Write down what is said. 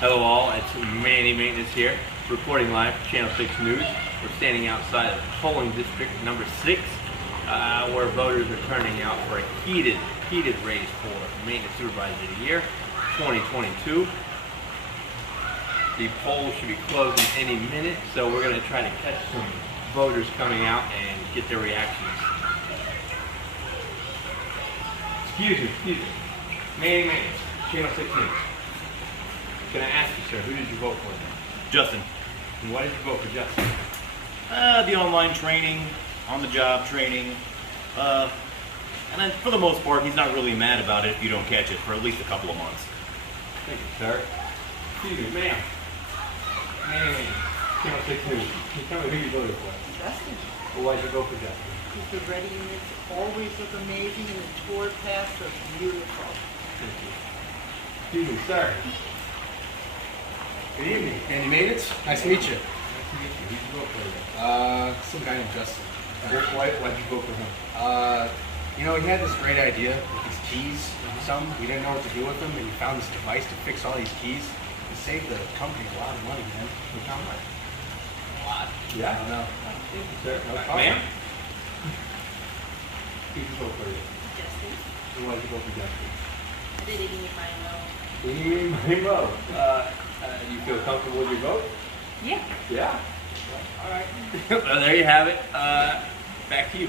Hello all, it's Manny Maintenance here, reporting live for Channel 6 News. We're standing outside of polling district number 6, where voters are turning out for a heated race for Maintenance Supervisor of the Year 2022. The poll should be closing any minute, so we're going to try to catch some voters coming out and get their reactions. Excuse me. Manny Maintenance, Channel 6 News. Can I ask you, sir, who did you vote for then? Justin. And why did you vote for Justin? The online training, on-the-job training, and then for the most part, he's not really mad about it if you don't catch it for at least a couple of months. Thank you, sir. Excuse me, ma'am. Manny, Channel 6 News. Can you tell me who you voted for? Justin, Well, why did you vote for Justin? because the ready units always look amazing and the tour paths are beautiful. Thank you. Excuse me, sir. Good evening. Manny Maintenance, nice to meet you. Nice to meet you. Who did you vote for then? Some guy named Justin. Why did you vote for him? He had this great idea with these keys. We didn't know what to do with them, and he found this device to fix all these keys. It saved the company a lot of money, man. Which how much? A lot. Yeah? I don't know. Thank you, sir. No problem. Ma'am? Who did you vote for? Justin, And why did you vote for Justin? I didn't even my own. What do you mean by vote? You feel comfortable with your vote? Yeah. Yeah? All right. Well, there you have it. Back to you.